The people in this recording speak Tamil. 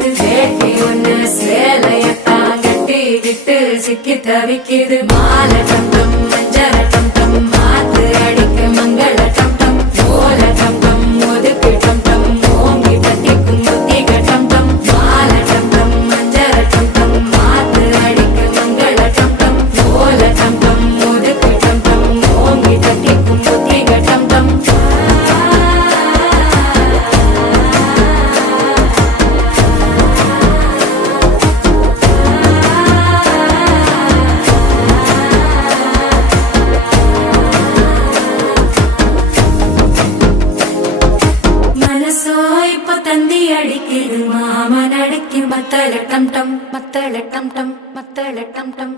அடிக்குது. வேட்டி ஒண்ணு சேலையத்தான் கட்டிக்கிட்டு சிக்கி தவிக்குது. மாலை டம் டம் மஞ்சள டம் டம் மாத்து அடிக்க மங்கள டம் டம் ஓல டம் டம் ஒதுக்கு டம் டம் ஓங்கி தட்டிக்கும் புத்திக டம் டம் மாலை டம் டம் மஞ்சள டம் டம் மாத்து அடிக்க மங்கள டம் டம் ஓல டம் டம் ஒதுக்கு டம் டம் ஓங்கி தட்டிக்கும் புத்திக டம் டம். மனசோ இப்ப தந்தி அடிக்குது. மாமன் அடிக்கு மத்தள டம் டம் மத்தள டம் டம் மத்தள டம் டம்.